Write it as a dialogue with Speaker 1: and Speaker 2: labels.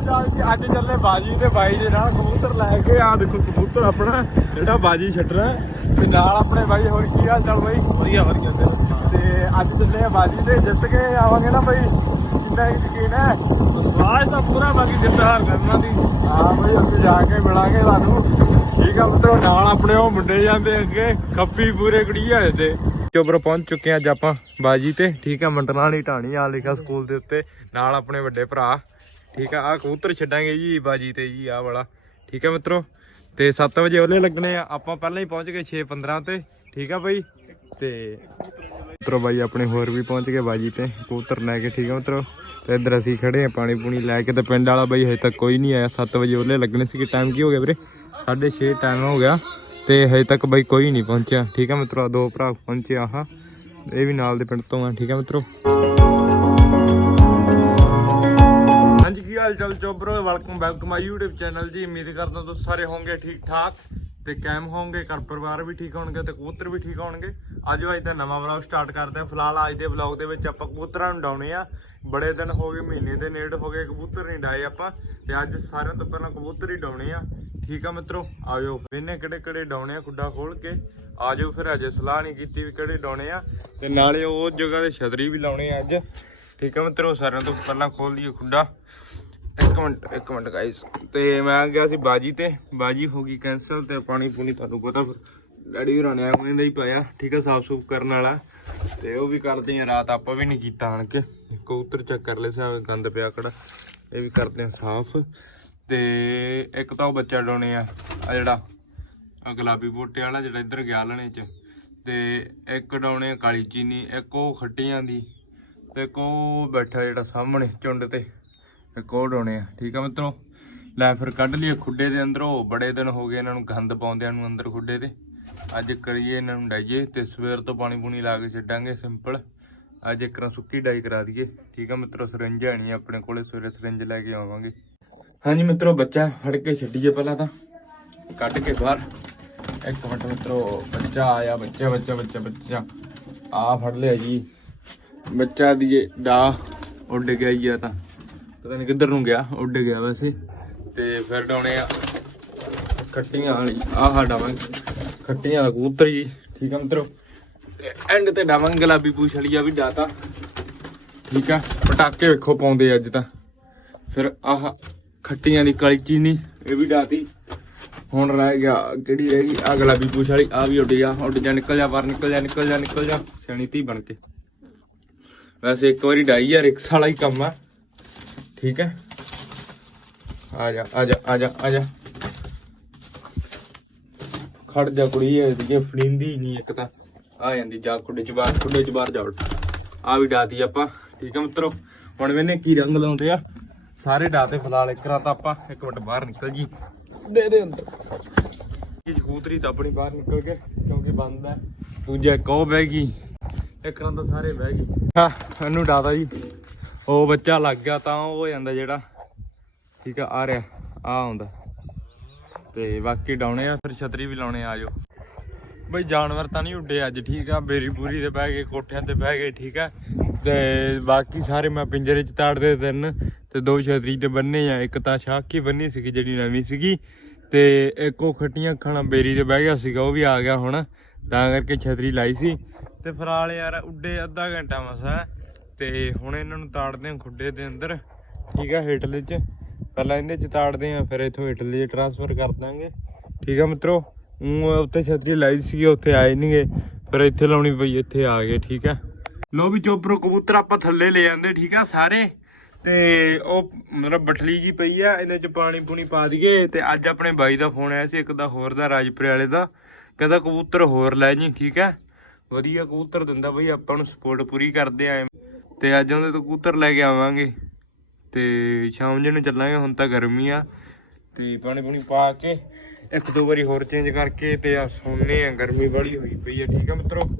Speaker 1: ਅੱਜ ਚੱਲੇ ਬਾਜੀ ਤੇ ਬਾਈ ਦੇ ਨਾਲ ਕਬੂਤਰ ਲੈ ਕੇ ਆ ਦੇਖੋ ਕਬੂਤਰ ਆਪਣਾ ਜਿਹੜਾ ਬਾਜੀ ਛੱਡਣਾ ਤੇ ਨਾਲ ਆਪਣੇ ਬਾਈ ਹੋਰ ਕੀ ਹਾਲ ਚਾਲ ਬਾਈ? ਵਧੀਆ ਵਧੀਆ ਤੇ ਅੱਜ ਚੱਲੇ ਆ ਬਾਜੀ ਤੇ ਜਿੱਤ ਕੇ ਆਵਾਂਗੇ ਨਾ ਬਾਈ। ਕਿੰਨਾ ਕੁ ਯਕੀਨ ਹੈ?
Speaker 2: ਸਵਾਜ ਤਾਂ ਪੂਰਾ ਬਾਕੀ ਜਿੱਤ ਹਾਰ ਕਰਨਾ ਦੀ
Speaker 1: ਹਾਂ ਬਾਈ ਅੱਗੇ ਜਾ ਕੇ ਮਿਲਾਂਗੇ ਤੁਹਾਨੂੰ। ਠੀਕ ਆ ਮਿੱਤਰੋ ਨਾਲ ਆਪਣੇ ਉਹ ਮੁੰਡੇ ਜਾਂਦੇ ਅੱਗੇ ਖੱਪੀ ਪੂਰੇ ਕੁੜੀ ਆਏ ਤੇ। ਚੋਬਰ ਪਹੁੰਚ ਚੁੱਕੇ ਆ ਅੱਜ ਆਪਾਂ ਬਾਜੀ ਤੇ। ਠੀਕ ਆ ਮੰਟਰਾਂ ਵਾਲੀ ਢਾਣੀ ਆ ਲਿਖਾ ਸਕੂਲ ਦੇ ਉੱਤੇ। ਨਾਲ ਆਪਣੇ ਵੱਡੇ ਭਰਾ। ਠੀਕ ਆ ਆ ਕਬੂਤਰ ਛੱਡਾਂਗੇ ਜੀ, ਬਾਜੀ ਤੇ ਜੀ ਆ ਵਾਲਾ। ਠੀਕ ਆ ਮਿੱਤਰੋ? ਤੇ 7 ਵਜੇ ਉਹਲੇ ਲੱਗਣੇ ਆ, ਆਪਾਂ ਪਹਿਲਾਂ ਹੀ ਪਹੁੰਚ ਗਏ 6:15 ਤੇ। ਠੀਕ ਆ ਬਾਈ? ਤੇ ਮਿੱਤਰੋ ਬਾਈ, ਆਪਣੇ ਹੋਰ ਵੀ ਪਹੁੰਚ ਗਏ ਬਾਜੀ ਤੇ, ਕਬੂਤਰ ਲੈ ਕੇ। ਠੀਕ ਆ ਮਿੱਤਰੋ? ਤੇ ਇੱਧਰ ਅਸੀਂ ਖੜੇ ਆ, ਪਾਣੀ ਪੂਣੀ ਲੈ ਕੇ ਤੇ ਪਿੰਡ ਵਾਲਾ ਬਾਈ ਹਜੇ ਤੱਕ ਕੋਈ ਨਹੀਂ ਆਇਆ। 7 ਵਜੇ ਉਹਲੇ ਲੱਗਣੇ ਸੀ ਕਿ ਟਾਈਮ ਕੀ ਹੋ ਗਿਆ ਵੀਰੇ? 6:30 ਟਾਈਮ ਹੋ ਗਿਆ, ਤੇ ਹਜੇ ਤੱਕ ਬਾਈ ਕੋਈ ਨਹੀਂ ਪਹੁੰਚਿਆ। ਠੀਕ ਆ ਮਿੱਤਰੋ ਦੋ ਭਰਾ ਪਹੁੰਚੇ ਆਹ। ਇਹ ਵੀ ਨਾਲ ਦੇ ਪਿੰਡ ਤੋਂ ਆ, ਠੀਕ ਆ ਮਿੱਤਰੋ? ਹਾਲ ਚਾਲ ਚੋਬਰੋ welcome back to my YouTube channel ਜੀ। ਉਮੀਦ ਕਰਦਾ ਤੁਸੀਂ ਸਾਰੇ ਹੋਵੋਗੇ ਠੀਕ ਠਾਕ ਤੇ ਕਾਇਮ ਹੋਵੋਗੇ, ਘਰ ਪਰਿਵਾਰ ਵੀ ਠੀਕ ਹੋਣਗੇ ਤੇ ਕਬੂਤਰ ਵੀ ਠੀਕ ਹੋਣਗੇ। ਅੱਜ ਅੱਜ ਦਾ ਨਵਾਂ ਵਲੌਗ ਸਟਾਰਟ ਕਰਦੇ ਹਾਂ। ਫਿਲਹਾਲ ਅੱਜ ਦੇ ਵਲੌਗ ਦੇ ਵਿੱਚ ਆਪਾਂ ਕਬੂਤਰਾਂ ਨੂੰ ਡਾਉਣੇ ਆ। ਬੜੇ ਦਿਨ ਹੋ ਗਏ, ਮਹੀਨੇ ਦੇ ਨੇੜ ਹੋ ਗਏ, ਕਬੂਤਰ ਨਹੀਂ ਡਾਏ ਆਪਾਂ। ਤੇ ਅੱਜ ਸਾਰਿਆਂ ਤੋਂ ਪਹਿਲਾਂ ਕਬੂਤਰ ਹੀ ਡਾਉਣੇ ਆ। ਠੀਕ ਆ ਮਿੱਤਰੋ, ਆਜੋ ਇਹਨੇ ਕਿਹੜੇ ਕਿਹੜੇ ਡਾਉਣੇ ਆ ਖੁੱਡਾ ਖੋਲ ਕੇ? ਆਜੋ ਫਿਰ, ਅਜੇ ਸਲਾਹ ਨਹੀਂ ਕੀਤੀ ਵੀ ਕਿਹੜੇ ਡਾਉਣੇ ਆ। ਤੇ ਨਾਲੇ ਉਹ ਜਗ੍ਹਾ ਤੇ ਛਤਰੀ ਵੀ ਲਾਉਣੇ ਆ ਅੱਜ। ਠੀਕ ਆ ਮਿੱਤਰੋ, ਸਾਰਿਆਂ ਤੋਂ ਪਹਿਲਾਂ ਖੋਲ ਲਈਏ ਖੁੱਡਾ। ਇੱਕ ਮਿੰਟ ਇੱਕ ਮਿੰਟ ਗਾਇਸ ਤੇ ਮੈਂ ਗਿਆ ਸੀ ਬਾਜੀ ਤੇ। ਬਾਜੀ ਹੋ ਗਈ ਕੈਨਸਲ ਤੇ ਪਾਣੀ ਪੂਣੀ ਤੁਹਾਨੂੰ ਪਤਾ ਫਿਰ। ਡੈਡੀ ਹੋਰਾਂ ਨੇ ਆਉਣੇ ਦਾ ਹੀ ਪਾਇਆ। ਠੀਕ ਹੈ ਸਾਫ਼ ਸੂਫ ਕਰਨ ਵਾਲਾ। ਤੇ ਉਹ ਵੀ ਕਰਦੇ ਆ ਰਾਤ। ਆਪਾਂ ਵੀ ਨਹੀਂ ਕੀਤਾ ਆਣ ਕੇ। ਕਬੂਤਰ ਚੈੱਕ ਕਰ ਲੈ ਸਾਹ ਗੰਦ ਪਿਆ ਕੜਾ ਇਹ ਵੀ ਕਰਦੇ ਆ ਸਾਫ਼। ਤੇ ਇੱਕ ਤਾਂ ਉਹ ਬੱਚਾ ਡਾਉਣੇ ਆ। ਆ ਜਿਹੜਾ ਗੁਲਾਬੀ ਬੂਟੇ ਵਾਲਾ ਜਿਹੜਾ ਇੱਧਰ ਗਿਆ ਲੈਣੇ ਚ। ਤੇ ਇੱਕ ਡਾਉਣੇ ਆ ਕਾਲੀ ਚੀਨੀ, ਇੱਕ ਉਹ ਖੱਟੀਆਂ ਦੀ। ਤੇ ਇੱਕ ਉਹ ਬੈਠਾ ਜਿਹੜਾ ਸਾਹਮਣੇ ਚੁੰਡ ਤੇ। ਇੱਕ ਉਹ ਆ। ਠੀਕ ਆ ਮਿੱਤਰੋ? ਲੈ ਫਿਰ ਕੱਢ ਲਈਏ ਖੁੱਡੇ ਦੇ ਅੰਦਰੋਂ। ਬੜੇ ਦਿਨ ਹੋ ਗਏ ਇਹਨਾਂ ਨੂੰ ਗੰਦ ਪਾਉਂਦਿਆਂ ਨੂੰ ਅੰਦਰ ਖੁੱਡੇ ਤੇ। ਅੱਜ ਕਰੀਏ ਇਹਨਾਂ ਨੂੰ ਡਾਈਏ ਤੇ ਸਵੇਰ ਤੋਂ ਪਾਣੀ ਪੂਣੀ ਲਾ ਕੇ ਛੱਡਾਂਗੇ ਸਿੰਪਲ ਅੱਜ ਇੱਕ ਰਾਂ ਸੁੱਕੀ ਡਾਈ ਕਰਾ ਦਈਏ। ਠੀਕ ਆ ਮਿੱਤਰੋ ਸਿਰੰਜ ਆਣੀ ਆਪਣੇ ਕੋਲੇ, ਸਵੇਰੇ ਸਿਰੰਜ ਲੈ ਕੇ ਆਵਾਂਗੇ। ਹਾਂਜੀ ਮਿੱਤਰੋ, ਬੱਚਾ ਫੜ ਕੇ ਛੱਡੀਏ ਪਹਿਲਾਂ ਤਾਂ। ਕੱਢ ਕੇ ਬਾਹਰ। ਇੱਕ ਮਿੰਟ ਮਿੱਤਰੋ, ਬੱਚਾ ਆਇਆ, ਬੱਚਾ ਬੱਚਾ ਬੱਚਾ ਬੱਚਾ। ਆ ਫੜ ਲਿਆ ਜੀ। ਬੱਚਾ ਦੀ ਡਾ ਉੱਡ ਗਿਆ ਹੀ ਆ ਤਾਂ। ਪਤਾ ਨਹੀਂ ਕਿੱਧਰ ਨੂੰ ਗਿਆ, ਉੱਡ ਗਿਆ ਵੈਸੇ। ਤੇ ਫਿਰ ਡਾਉਣੇ ਆ ਖੱਟੀਆਂ ਵਾਲੀ, ਆਹ ਸਾਡਾ ਵਾ ਖੱਟੀਆਂ ਦਾ ਕਬੂਤਰ ਜੀ, ਠੀਕ ਆ ਮਿੱਤਰੋ? ਐਂਡ ਤੇ ਡਾਵਾਂਗੇ ਗੁਲਾਬੀ ਪੂਛ ਵਾਲੀ ਆ ਵੀ ਡਾਤਾ ਠੀਕ ਆ, ਪਟਾਕੇ ਵੇਖੋ ਪਾਉਂਦੇ ਅੱਜ ਤਾਂ। ਫਿਰ ਆਹ ਖੱਟੀਆਂ ਦੀ ਕਾਲੀ ਚੀਨੀ, ਇਹ ਵੀ ਡਾਤੀ। ਹੁਣ ਰਹਿ ਗਿਆ, ਕਿਹੜੀ ਰਹਿ ਗਈ? ਆ ਗੁਲਾਬੀ ਪੂਛ ਵਾਲੀ ਆ ਵੀ ਉੱਡ ਜਾ ਉੱਡ ਜਾ, ਨਿਕਲ ਜਾ, ਬਾਹਰ ਨਿਕਲ ਜਾ ਨਿਕਲ ਜਾ ਨਿਕਲ ਜਾ, ਸਿਆਣੀ ਧੀ ਬਣ ਕੇ। ਵੈਸੇ ਇੱਕ ਵਾਰੀ ਡਾਈ ਯਾਰ ਰਿਕਸ ਵਾਲਾ ਹੀ ਕੰਮ ਆ। ਠੀਕ ਹੈ? ਆ ਜਾ ਆ ਜਾ ਆ ਜਾ ਆ ਜਾ। ਖੜ ਜਾ ਕੁੜੀ ਇਹ ਦੀ ਫੜਿੰਦੀ ਨਹੀਂ ਇੱਕ ਤਾਂ। ਆ ਜਾਂਦੀ ਜਾ ਖੁੱਡੇ ਚ ਬਾਹਰ ਖੁੱਡੇ ਚ ਬਾਹਰ ਜਾ ਆ ਵੀ ਡਾਤੀ ਆਪਾਂ ਠੀਕ ਹੈ ਮਿੱਤਰੋ? ਹੁਣ ਮੈਨੇ ਕੀ ਰੰਗ ਲਾਉਂਦੇ ਆ। ਸਾਰੇ ਡਾਤੇ ਫਿਲਹਾਲ ਇੱਕ ਰਾਤ ਆਪਾਂ ਇੱਕ ਮਿੰਟ ਬਾਹਰ ਨਿਕਲ ਜੀ। ਦੇ ਦੇ ਅੰਦਰ। ਇਹ ਕਬੂਤਰੀ ਤਾਂ ਆਪਣੀ ਬਾਹਰ ਨਿਕਲ ਕੇ ਕਿਉਂਕਿ ਬੰਦ ਹੈ। ਦੂਜਾ ਇੱਕ ਉਹ ਬਹਿ ਗਈ। ਇੱਕ ਰਾਂ ਤਾਂ ਸਾਰੇ ਬਹਿ ਗਈ ਹਾਂ ਇਹਨੂੰ ਡਾਤਾ ਜੀ। ਉਹ ਬੱਚਾ ਲੱਗ ਗਿਆ ਤਾਂ ਉਹ ਹੋ ਜਾਂਦਾ ਜਿਹੜਾ। ਠੀਕ ਆ ਆ ਰਿਹਾ। ਆ ਆਉਂਦਾ। ਤੇ ਬਾਕੀ ਡਾਉਣੇ ਆ, ਫਿਰ ਛਤਰੀ ਵੀ ਲਾਉਣੇ ਆ ਜਾਓ। ਬਈ ਜਾਨਵਰ ਤਾਂ ਨਹੀਂ ਉੱਡੇ ਅੱਜ, ਠੀਕ ਆ। ਬੇਰੀ ਪੂਰੀ ਤੇ ਬਹਿ ਗਏ, ਕੋਠਿਆਂ ਤੇ ਬਹਿ ਗਏ, ਠੀਕ ਆ। ਤੇ ਬਾਕੀ ਸਾਰੇ ਮੈਂ ਪਿੰਜਰੇ 'ਚ ਤਾੜਦੇ ਤਿੰਨ, ਤੇ ਦੋ ਛਤਰੀ ਤੇ ਬੰਨੇ ਆ। ਇੱਕ ਤਾਂ ਸ਼ਾਕੀ ਬੰਨੀ ਸੀਗੀ, ਜਿਹੜੀ ਨਵੀਂ ਸੀਗੀ। ਤੇ ਇੱਕ ਉਹ ਖੱਟੀਆਂ ਖਾਣਾ ਬੇਰੀ ਤੇ ਬਹਿ ਗਿਆ ਸੀਗਾ, ਉਹ ਵੀ ਆ ਗਿਆ ਹੁਣ। ਤਾਂ ਕਰਕੇ ਛਤਰੀ ਲਾਈ ਸੀ। ਤੇ ਫਰਾਲ ਯਾਰ, ਉੱਡੇ ਅੱਧਾ ਘੰਟਾ ਮਸਾ। ਤੇ ਹੁਣ ਇਹਨਾਂ ਨੂੰ ਤਾੜਦੇ ਆ ਖੁੱਡੇ ਦੇ ਅੰਦਰ। ਠੀਕ ਆ, ਹੇਠਲੇ 'ਚ। ਪਹਿਲਾਂ ਇਹਦੇ 'ਚ ਤਾੜਦੇ ਆ ਫਿਰ ਇਥੋਂ ਹੇਠਲੇ 'ਚ ਟਰਾਂਸਫਰ ਕਰ ਦਾਂਗੇ। ਠੀਕ ਆ ਮਿੱਤਰੋ? ਊਂ ਉੱਥੇ ਛਤਰੀ ਲਾਈ ਸੀ ਉੱਥੇ ਆਏ ਨਹੀਂਗੇ ਫਿਰ ਇੱਥੇ ਲਾਉਣੀ ਪਈ, ਇੱਥੇ ਆ ਗਏ, ਠੀਕ ਆ। ਲੋ ਵੀ ਚੋਪਰੋ ਕਬੂਤਰ ਆਪਾਂ ਥੱਲੇ ਲੈ ਜਾਂਦੇ ਠੀਕ ਆ, ਸਾਰੇ। ਤੇ ਉਹ ਮਤਲਬ ਬਠਲੀ ਜੀ ਪਈ ਆ, ਇਹਦੇ ਚ ਪਾਣੀ ਪੂਣੀ ਪਾ ਦਈਏ। ਤੇ ਅੱਜ ਆਪਣੇ ਬਾਈ ਦਾ ਫੋਨ ਆਇਆ ਸੀ, ਇੱਕ ਦਾ ਹੋਰ ਦਾ, ਰਾਜਪੁਰੇ ਵਾਲੇ ਦਾ। ਕਹਿੰਦਾ ਕਬੂਤਰ ਹੋਰ ਲੈ ਜੀ, ਠੀਕ ਆ। ਵਧੀਆ ਕਬੂਤਰ ਦਿੰਦਾ ਬਈ, ਆਪਾਂ ਨੂੰ ਸਪੋਰਟ ਪੂਰੀ ਕਰਦੇ ਆ ਤੇ ਅੱਜ ਉਹਦੇ ਤੋਂ ਕਬੂਤਰ ਲੈ ਕੇ ਆਵਾਂਗੇ। ਤੇ ਸ਼ਾਮ ਜੇ ਨੂੰ ਚੱਲਾਂਗੇ, ਹੁਣ ਤਾਂ ਗਰਮੀ ਆ। ਤੇ ਪਾਣੀ ਪੂਣੀ ਪਾ ਕੇ ਇੱਕ ਦੋ ਵਾਰੀ ਹੋਰ ਚੇਂਜ ਕਰਕੇ ਤੇ ਆ ਸੋਨੇ ਆ। ਗਰਮੀ ਬੜੀ ਹੋਈ ਪਈ ਆ, ਠੀਕ ਆ ਮਿੱਤਰੋ?